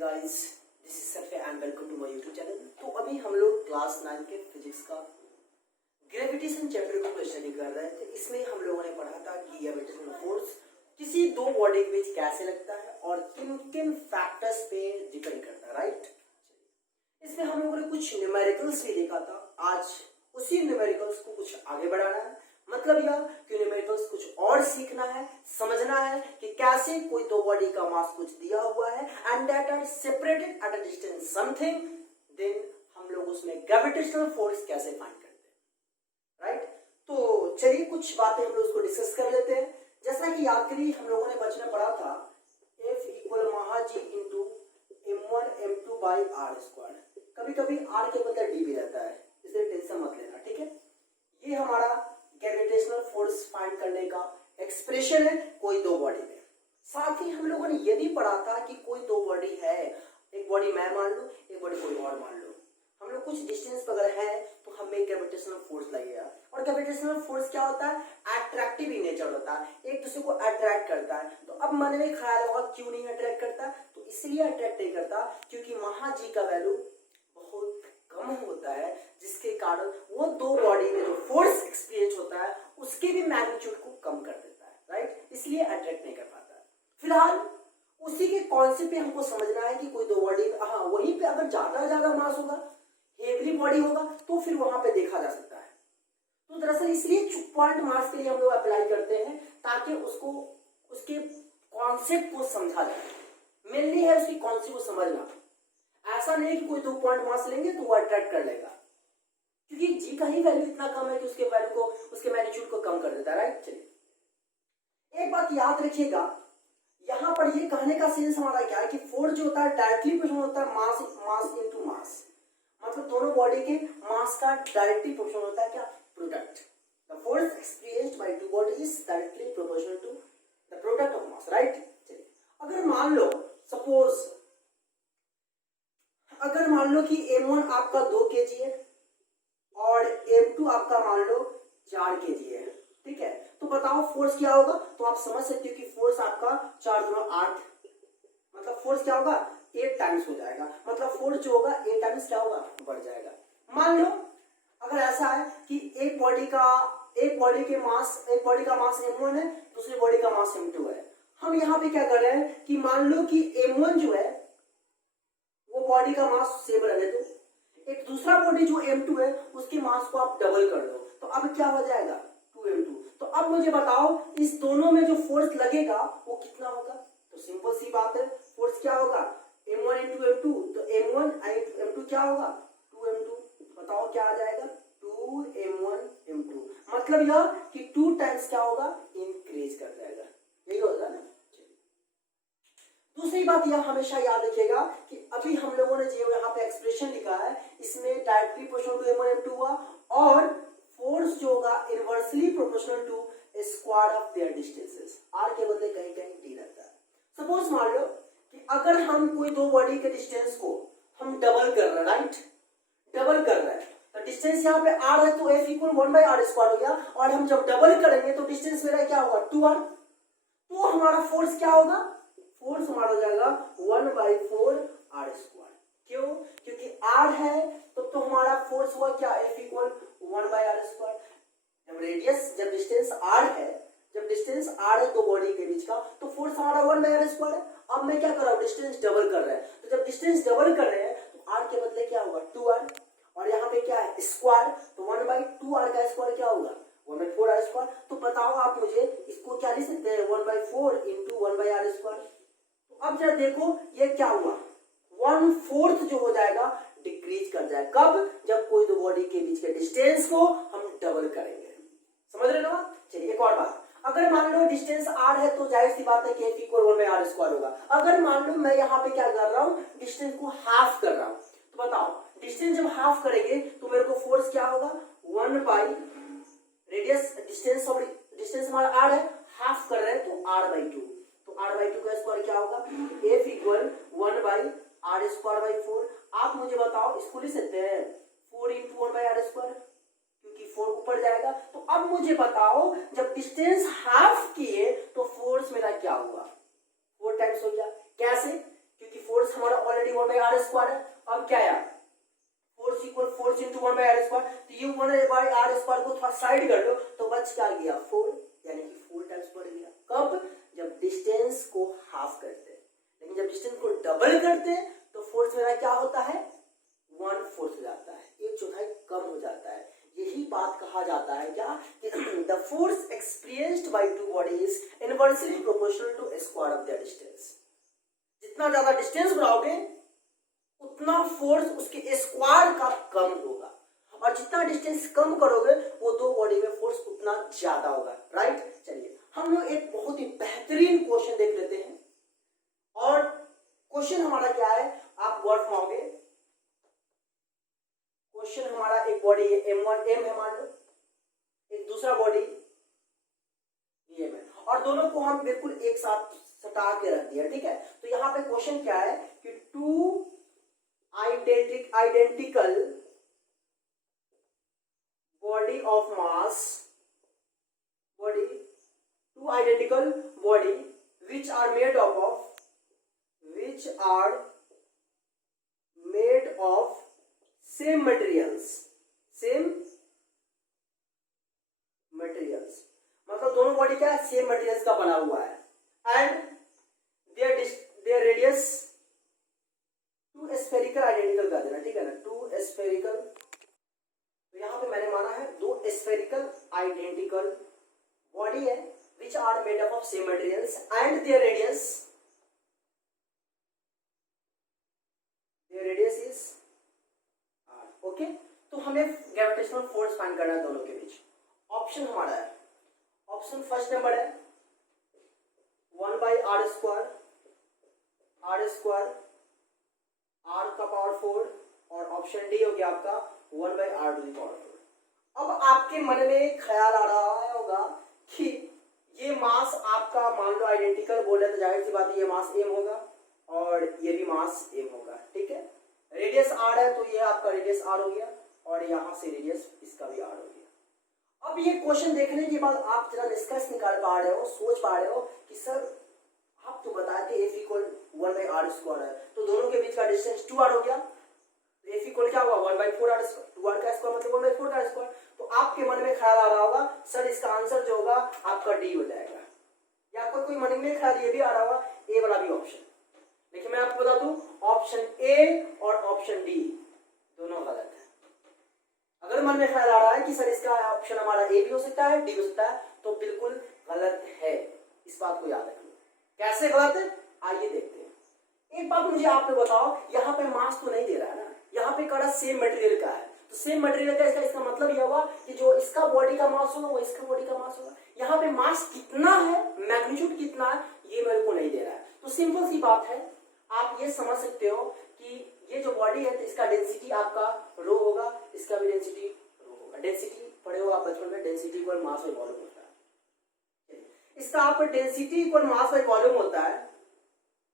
Guys, this is सफे and welcome to my YouTube channel. तो अभी हम लोग क्लास 9 के फिजिक्स का ग्रेविटेशन चैप्टर को स्टडी कर रहे थे। इसमें हम लोगों ने पढ़ा था कि ग्रेविटेशनल फोर्स किसी दो बॉडी के बीच कैसे लगता है और किन किन फैक्टर्स पे डिपेंड करता है, राइट। इसमें हम लोगों ने कुछ न्यूमेरिकल्स भी देखा था। आज उसी न्यूमेरिकल्स को कुछ आगे बढ़ाना है, मतलब यह कि न्यूमेरिकल्स कुछ और सीखना है, समझना है कि कैसे कोई दो बॉडी का मास कुछ दिया हुआ है and that are separated at a distance something, देन हम लोग उसमें ग्रेविटेशनल फोर्स कैसे फाइंड करते हैं, राइट। तो चलिए कुछ बातें हम लोग उसको डिस्कस कर लेते हैं। जैसा कि याद करिए हम लोगों ने बचपन में पढ़ा था F इक्वल महा G into m1 m2 by r square. कभी कभी आर के बदले डी भी रहता है, इसलिए टेंशन मत लेना, ठीक है। ये हमारा ग्रेविटेशनल फोर्स फाइंड करने का एक्सप्रेशन है कोई दो बॉडी में। साथ ही हम लोगों ने ये भी पढ़ा था कि कोई दो बॉडी है, एक बॉडी मैं मान लूं, एक बॉडी कोई और मान लो। हम लोग कुछ डिस्टेंस पर अगर है तो हमें ग्रेविटेशनल फोर्स लगेगा। और ग्रेविटेशनल फोर्स क्या होता है? अट्रैक्टिव इन नेचर होता है, एक दूसरे को अट्रैक्ट करता है। तो अब मन में ख्याल होगा क्यों नहीं अट्रैक्ट करता? तो इसलिए अट्रैक्ट नहीं करता क्योंकि महा जी का वैल्यू बहुत कम होता है, जिसके कारण वो दो बॉडी में जो फोर्स एक्सपीरियंस होता है उसके भी मैग्नीट्यूड को कम कर देता है, राइट। इसलिए अट्रैक्ट नहीं कर पाता है। फिलहाल उसी के कॉन्सेप्ट पे हमको समझना है कि कोई दो बॉडी, हाँ वहीं पे अगर ज्यादा मास होगा, हेवली बॉडी होगा, तो फिर वहां पे देखा जा सकता है। तो दरअसल इसलिए पॉइंट मास के लिए हम लोग अप्लाई करते हैं ताकि उसको उसके कॉन्सेप्ट को समझा जाए। मेनली है उसकी कॉन्सेप्ट को समझना। ऐसा नहीं कि कोई दो पॉइंट मास लेंगे तो वो अट्रैक्ट कर लेगा, क्योंकि जी का ही वैल्यू इतना कम है कि उसके वैल्यू को, उसके मैग्नीट्यूड को कम कर देता है, राइट। चलिए एक बात याद रखिएगा, यहां पर ये कहने का सेंस हमारा क्या है कि फोर्स जो होता है डायरेक्टली प्रोपोर्शनल होता है मास इनटू मास। मतलब दोनों बॉडी के मास का डायरेक्टली प्रोपोर्शनल होता है क्या? Product. The force experienced by two body is directly proportional to the product of mass, right. चलिए अगर मान लो सपोज अगर मान लो कि m1 आपका 2 kg है और m2 आपका मान लो 4 kg है, ठीक है। तो बताओ फोर्स क्या होगा? तो आप समझ सकते हो कि फोर्स आपका 4 गुना 8, मतलब फोर्स क्या होगा? 8 टाइम्स हो जाएगा। मतलब फोर्स जो होगा 8 टाइम्स क्या होगा? बढ़ जाएगा। मान लो अगर ऐसा है कि एक बॉडी का मास m1 है, दूसरी बॉडी का मास m2 है। हम यहाँ पे क्या कर रहे हैं कि मान लो कि m1 जो है वो बॉडी का मास सेम रहने दो, एक दूसरा बॉडी जो m2 है उसके मास को आप डबल कर दो, तो अब क्या हो जाएगा? 2m2। तो अब मुझे बताओ इस दोनों में जो फोर्स लगेगा वो कितना होगा? तो सिंपल सी बात है, फोर्स क्या होगा? m1 इंटू m2, तो m1 इंटू m2 क्या होगा? 2m2। बताओ क्या आ जाएगा? 2m1 m2। मतलब यह कि 2 टाइम्स क्या होगा? इंक्रीज कर जाएगा। यही होगा ना। दूसरी बात यह हमेशा याद रखिएगा कि अभी हम लोगों ने जो यहाँ पे एक्सप्रेशन लिखा है इसमें directly proportional to m1 m2 हुआ और फोर्स जो होगा inversely proportional to square of their distances. R के बदले कहीं कहीं डी रहता है। सपोज मान लो कि अगर हम कोई दो बॉडी के डिस्टेंस को हम डबल कर रहे हैं, राइट, डबल कर रहे हैं, तो डिस्टेंस यहाँ पे r है तो f इक्वल 1/r स्क्वायर हो गया। और हम जब डबल करेंगे तो डिस्टेंस मेरा क्या होगा? 2r। तो हमारा फोर्स क्या होगा? फोर्स हमारा हो जाएगा 1/4r स्क्वायर। क्यों? क्योंकि r है तो हमारा फोर्स हुआ क्या? f equal 1/r square. जब डिस्टेंस r है तो बॉडी के बीच का, तो फोर्स हमारा 1/r स्क्वायर है। अब मैं क्या कर रहा हूँ? डिस्टेंस डबल कर रहे हैं, तो जब डिस्टेंस डबल कर रहे हैं तो r के बदले क्या होगा? 2r। और यहाँ पे क्या है? स्क्वायर, तो 1/2r का स्क्वायर क्या होगा? 1/4r square. तो बताओ आप मुझे इसको क्या लिख सकते हैं? 1/4 इंटू 1/r स्क्वायर। अब जरा देखो ये क्या हुआ? 1/4 जो हो जाएगा डिक्रीज कर जाएगा। कब? जब कोई दो बॉडी के बीच के डिस्टेंस को हम डबल करेंगे। समझ रहे हो ना? चलिए एक और बात, अगर मान लो डिस्टेंस r है तो जाहिर सी बात है कि f इक्वल 1/r स्क्वायर होगा। अगर मान लो मैं यहाँ पे क्या कर रहा हूँ? डिस्टेंस को हाफ कर रहा हूँ, तो बताओ डिस्टेंस जब हाफ करेंगे तो मेरे को फोर्स क्या होगा? 1 रेडियस डिस्टेंस हमारा r है, हाफ कर रहे हैं तो r/2। तो r/2 का स्क्वायर क्या होगा? f equal 1/r square by 4। आप मुझे बताओ इसको लिख सकते हैं 4 इंटू 1/r स्क्वायर, क्योंकि 4 ऊपर जाएगा। तो अब मुझे बताओ जब डिस्टेंस हाफ किए तो फोर्स मेरा क्या हुआ? 4 टाइम्स हो गया। कैसे? क्योंकि फोर्स हमारा ऑलरेडी 1/r² है। अब क्या आया, force equal force into 1/r²। तो ये 1/r² को थोड़ा साइड कर लो तो बच क्या गया 4, यानी कि 4 टाइम्स बढ़ गया। कब, जब डिस्टेंस को हाफ करते हैं। लेकिन जब डिस्टेंस को डबल करते हैं तो फोर्स मेरा क्या होता है 1/4 हो जाता है, 1/4 कम हो जाता है। यही बात कहा जाता है क्या, the force experienced by two bodies inversely proportional to square of their distance. जितना ज्यादा डिस्टेंस बढ़ाओगे उतना फोर्स उसके स्क्वायर का कम होगा, और जितना डिस्टेंस कम करोगे वो दो बॉडी में फोर्स उतना ज्यादा होगा। राइट, चलिए हम लोग एक बहुत ही बेहतरीन क्वेश्चन देख लेते हैं। और क्वेश्चन हमारा क्या है, आप गौर फरमाओगे। क्वेश्चन हमारा एक बॉडी है m1 m है मान लो, एक दूसरा बॉडी m है, और दोनों को हम बिल्कुल एक साथ सटा के रख दिया। ठीक है, तो यहाँ पे क्वेश्चन क्या है कि two identical body of mass, two identical body which are made of same materials, मतलब दोनों बॉडी क्या है, सेम मटेरियल्स का बना हुआ है, and their radius to spherical identical कर देना। ठीक है ना, टू स्फेरिकल, तो यहां पे मैंने माना है दो स्फेरिकल आइडेंटिकल बॉडी है which are made up of same materials and their radius is r। Okay, तो हमें ग्रेविटेशनल फोर्स फाइंड करना है दोनों के बीच। ऑप्शन हमारा है, ऑप्शन फर्स्ट नंबर है 1/r², r का पावर 4, और ऑप्शन डी हो गया आपका 1/r²। अब आपके मन में ख्याल आ रहा होगा कि ये मास आपका मान लो आइडेंटिकल बोले तो जाहिर सी बात है ये मास m होगा और ये भी मास m होगा। ठीक है, रेडियस r है तो ये आपका रेडियस r हो गया, और यहां से रेडियस इसका भी r हो गया। अब ये क्वेश्चन देखने के बाद आप जरा निष्कर्ष निकाल पा रहे हो, सोच पा रहे हो कि सर आप तो बताए थे F इक्वल 1/r² है, तो दोनों के बीच का डिस्टेंस 2r हो गया, तो F इक्वल क्या हुआ 1/4r², 2r का स्क्वायर मतलब 1/4 का स्क्वायर। तो आपके मन में ख्याल आ रहा होगा सर इसका आंसर जो होगा आपका डी हो जाएगा, या आपका कोई मन में ख्याल ये भी आ रहा होगा ए वाला भी ऑप्शन। लेकिन मैं आपको बता दूं ऑप्शन ए और ऑप्शन डी दोनों गलत है। अगर मन में ख्याल आ रहा है कि सर इसका ऑप्शन हमारा ए भी हो सकता है डी हो सकता है, तो बिल्कुल गलत है, इस बात को याद रखिए। कैसे गलत है आइए देखते हैं। एक बात मुझे आप लोग बताओ, यहाँ पे मास तो नहीं दे रहा है ना, यहाँ पे कड़ा सेम मटेरियल का है, तो सेम मटेरियल का इसका मतलब यह हुआ कि जो इसका बॉडी का मास होगा वो इसका बॉडी का मास होगा। यहाँ पे मास कितना है, मैग्नीट्यूड कितना है, ये मेरे को नहीं दे रहा है। तो सिंपल सी बात है, आप ये समझ सकते हो कि ये जो बॉडी है तो इसका डेंसिटी आपका रो होगा, इसका भी डेंसिटी रो होगा। डेंसिटी पढ़े हो आप बचपन में, density equal mass by volume होता है। इसका आप density equal mass by volume होता है।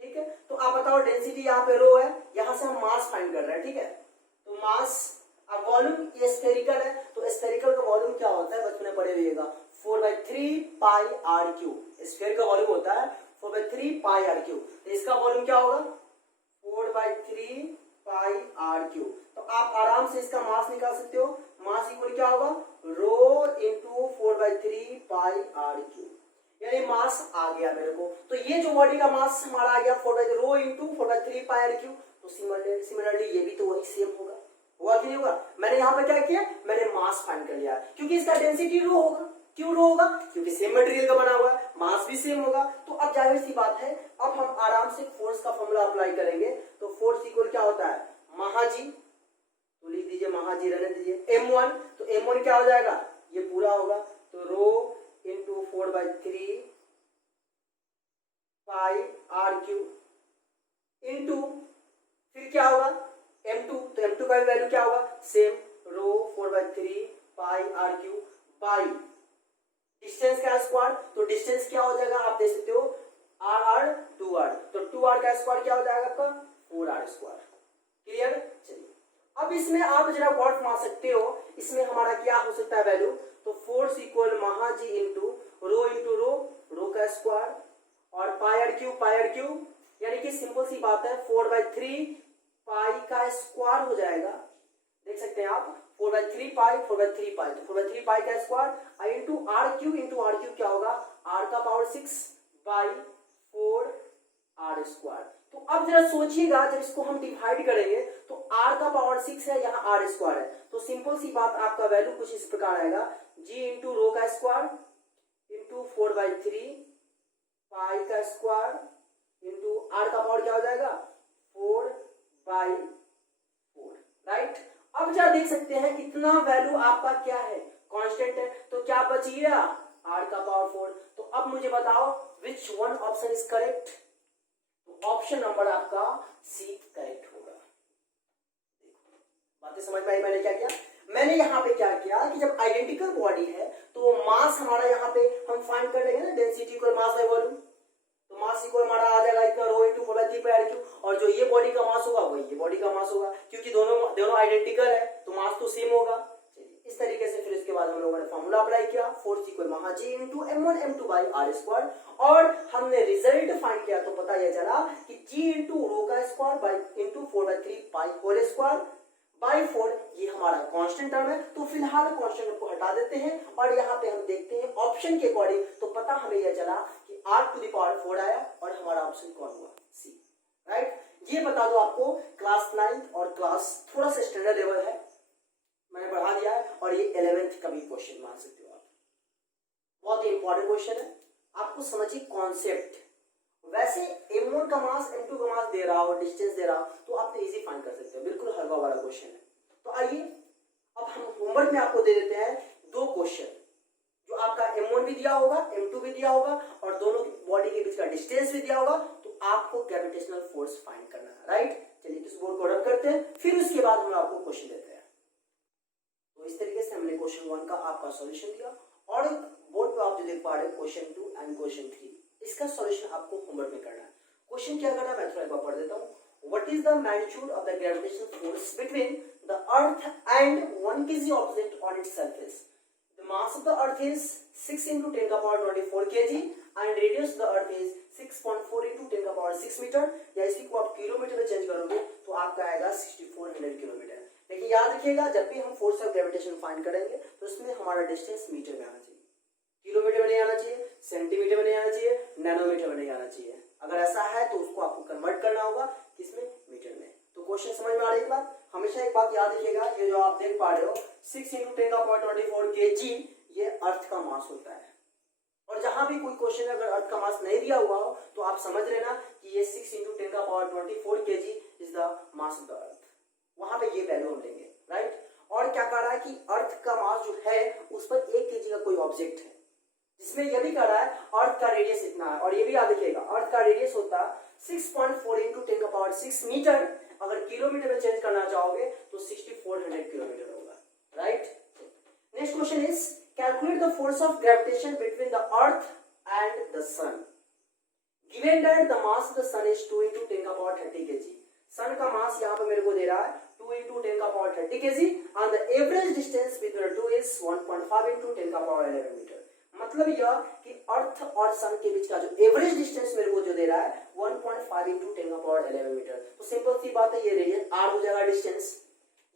ठीक है, तो आप बताओ डेंसिटी यहाँ पे रो है, यहाँ से हम मास फाइंड कर रहे हैं। ठीक है, तो मास, अब वॉल्यूम ये स्फेरिकल है, तो स्फेरिकल का वॉल्यूम क्या होता है बचपन में पढ़े हुएगा 4/3 पाई r³। स्फेयर का वॉल्यूम होता है 4/3 पाई r³, तो इसका वॉल्यूम क्या होगा 4/3 पाई r³। तो आप आराम से इसका मास निकाल सकते हो, मास इक्वल क्या होगा रो इंटू 4/3 पाई r³, यानी मास आ गया मेरे को। तो ये जो बॉडी का मास हमारा आ गया 4 रो इंटू 4/3 पाई r³। तो सिमिलरली ये भी तो वही सेम होगा, हुआ कि नहीं होगा। मैंने यहाँ पे क्या किया, मैंने मास फाइंड कर लिया, क्योंकि इसका डेंसिटी रो होगा। क्यों रो होगा, क्योंकि सेम मटेरियल का बना हुआ है, मास भी सेम होगा। तो अब जाहिर सी बात है, अब हम आराम से फोर्स का फॉर्मूला अप्लाई करेंगे। तो फोर्स इक्वल क्या होता है महाजी, तो लिख दीजिए महाजी, रहने दीजिए m1। तो m1 क्या हो जाएगा, ये पूरा होगा, तो rho into 4/3 pi r³ into फिर क्या होगा m2। तो m2 का वैल्यू क्या होगा same, rho 4/3 pi r³ by distance का स्क्वायर। तो डिस्टेंस क्या हो जाएगा आप देख सकते हो r 2r, तो 2r का स्क्वायर क्या हो जाएगा आपका 4r²। क्लियर, चलिए अब इसमें आप जरा वर्ड मार सकते हो, इसमें हमारा क्या हो सकता है वैल्यू। तो force equal Mahaji into rho का स्क्वायर और पाई r³ यानी कि सिंपल सी बात है 4/3 पाई का स्क्वायर हो जाएगा। देख सकते हैं आप 4/3 पाई 4/3 पाई, तो 4/3 पाई का स्क्वायर इंटू आर क्यू क्या होगा, आर का पावर 6/4 आर स्क्वायर। तो अब जरा सोचिएगा, जब इसको हम डिवाइड करेंगे तो आर का पावर 6 है, यहाँ आर स्क्वायर है, तो सिंपल सी बात आपका वैल्यू कुछ इस प्रकार आएगा, जी इंटू रो का स्क्वायर इंटू 4/3 पाई का स्क्वायर इंटू आर का पावर क्या हो जाएगा 4/4, राइट। अब जरा देख सकते हैं इतना वैल्यू आपका क्या है, कांस्टेंट है, तो क्या बच गया आर का पावर 4। तो अब मुझे बताओ which one option is correct, option number आपका सी करेक्ट होगा। बातें समझ में आई मैंने क्या किया, मैंने यहाँ पे क्या किया कि जब आइडेंटिकल बॉडी है तो वो मास हमारा यहाँ पे हम फाइंड कर लेंगे ना, density equal mass by volume, तो मास इक्वल हमारा आ जाएगा इतना rho into 4/3 pi are Q, और जो ये बॉडी का मास होगा वही ये बॉडी का मास होगा, क्योंकि दोनों आइडेंटिकल है तो मास तो सेम होगा। इस तरीके से फिर इसके बाद हम लोगों ने फॉर्मूला अप्लाई किया, फोर्स इक्वल महा G into m1 m2 by r square, और हमने रिजल्ट फाइंड किया तो पता यह चला कि जी इंटू रो का square by into 4/3 pi whole square by 4 ये हमारा कांस्टेंट टर्म है, तो फिलहाल कांस्टेंट को हटा देते हैं और यहाँ पे हम देखते हैं ऑप्शन के अकॉर्डिंग, तो पता हमें यह चला कि r⁴ आया और हमारा ऑप्शन कौन हुआ सी, राइट। ये बता दो आपको क्लास 9 और क्लास थोड़ा सा स्टैंडर्ड लेवल है, मैंने बढ़ा दिया है, और ये 11th का भी क्वेश्चन मान सकते हो आप, बहुत ही इंपॉर्टेंट क्वेश्चन है, आपको समझिए कॉन्सेप्ट। वैसे m1 का मास m2 का मास दे रहा हो, डिस्टेंस दे रहा हो, तो आप तो इजी फाइंड कर सकते हो, बिल्कुल हलवा वाला क्वेश्चन है। तो आइए अब हम होमवर्क में आपको दे देते हैं 2 क्वेश्चन, जो आपका m1 भी दिया होगा m2 भी दिया होगा और दोनों बॉडी के बीच का डिस्टेंस भी दिया होगा, तो आपको ग्रेविटेशनल फोर्स फाइंड करना है, राइट। चलिए इस बोर्ड को रब करते हैं, फिर उसके बाद हम आपको क्वेश्चन देते हैं। तो इस तरीके से हमने क्वेश्चन 1 का आपका सॉल्यूशन दिया, और एक बोर्ड पे आप जो देख पा रहे हैं क्वेश्चन 2 एंड क्वेश्चन 3, इसका सॉल्यूशन आपको होमवर्क में करना है। क्वेश्चन क्या करना है मैं थोड़ा एक बार पढ़ देता हूँ। What is the magnitude of the gravitational force between the earth and 1 kg object on its surface. The mass of the earth is 6 × 10⁻24 kg and radius of the earth is 6.4 × 10⁻6 metre, या इसी को आप kilometre में change करोगे तो आपका आएगा 6400 kilometre. लेकिन याद रखिएगा जब भी हम फोर्स ऑफ ग्रेविटेशन फाइंड करेंगे तो उसमें हमारा डिस्टेंस मीटर में आना चाहिए, किलोमीटर में नहीं आना चाहिए, सेंटीमीटर में नहीं आना चाहिए, नैनोमीटर में नहीं आना चाहिए। अगर ऐसा है तो उसको आपको कन्वर्ट करना होगा किसमें, मीटर में। तो क्वेश्चन समझ में आ रही है बात। हमेशा एक बात याद रखिएगा, ये जो आप देख पा रहे हो 6 × 10⁻24 kg ये अर्थ का मास होता है, और जहां भी कोई क्वेश्चन अगर अर्थ का मास नहीं दिया हुआ हो तो आप समझ लेना कि ये 6 × 10⁻24 kg is the mass of the अर्थ, वहां पे ये वैल्यू हम लेंगे, राइट। और क्या कह रहा है कि अर्थ का मास जो है उस पर 1 kg का कोई ऑब्जेक्ट है, जिसमें यह भी कह रहा है अर्थ का रेडियस इतना है, और ये भी याद रखिएगा अर्थ का रेडियस होता 6.4 × 10⁻6 मीटर, अगर किलोमीटर में चेंज करना चाहोगे तो 6400 किलोमीटर होगा, right. Next question is calculate the force of gravitation between the earth and the sun given that the mass of the sun is 2 × 10⁻30 kg। Sun का मास यहाँ पे मेरे को दे रहा है 2 × 10⁻30 kg and the average distance between the two is 1.5 × 10⁻11 metre. मतलब यह कि अर्थ और सन के बीच का जो एवरेज डिस्टेंस मेरे को जो दे रहा है 1.5 × 10⁻11 मीटर। तो सिंपल सी बात है, ये रेडियस r हो जाएगा डिस्टेंस।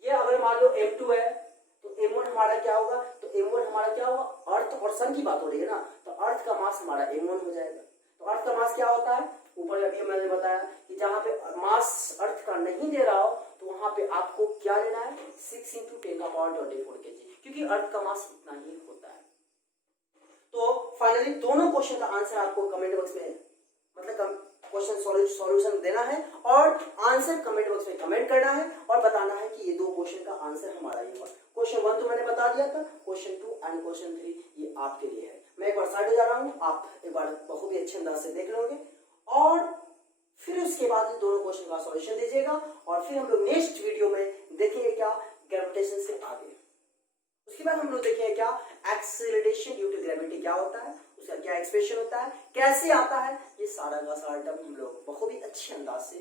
ये अगर मान लो m2 है तो m1 हमारा क्या होगा, तो m1 हमारा क्या होगा, अर्थ और सन की बात हो रही है ना, तो अर्थ का मास हमारा m1 हो जाएगा। तो अर्थ का मास क्या होता है, ऊपर अभी मैंने बताया कि जहां पे मास अर्थ का नहीं दे रहा हो तो वहां पे आपको क्या लेना है 6 × 10⁻24 kg, क्योंकि अर्थ का मास इतना ही होता है। तो फाइनली दोनों क्वेश्चन का आंसर आपको कमेंट बॉक्स में, मतलब क्वेश्चन सॉल्यूशन देना है और आंसर कमेंट बॉक्स में कमेंट करना है और बताना है कि ये 2 क्वेश्चन का आंसर हमारा ये हुआ। क्वेश्चन 1 तो मैंने बता दिया था, क्वेश्चन 2 एंड क्वेश्चन 3 ये आपके लिए है। मैं एक बार साइड जा रहा हूँ, आप एक बार बहुत ही अच्छे अंदाज से देख लोगे और फिर उसके बाद दोनों क्वेश्चन का सॉल्यूशन दीजिएगा, और फिर हम लोग नेक्स्ट वीडियो में देखेंगे क्या ग्रेविटेशन से आगे। उसके बाद हम लोग देखेंगे क्या एक्सेलरेशन ड्यू टू ग्रेविटी क्या होता है, उसका क्या एक्सप्रेशन होता है, कैसे आता है, ये सारा का सारा टर्म हम लोग बहुत ही अच्छे अंदाज से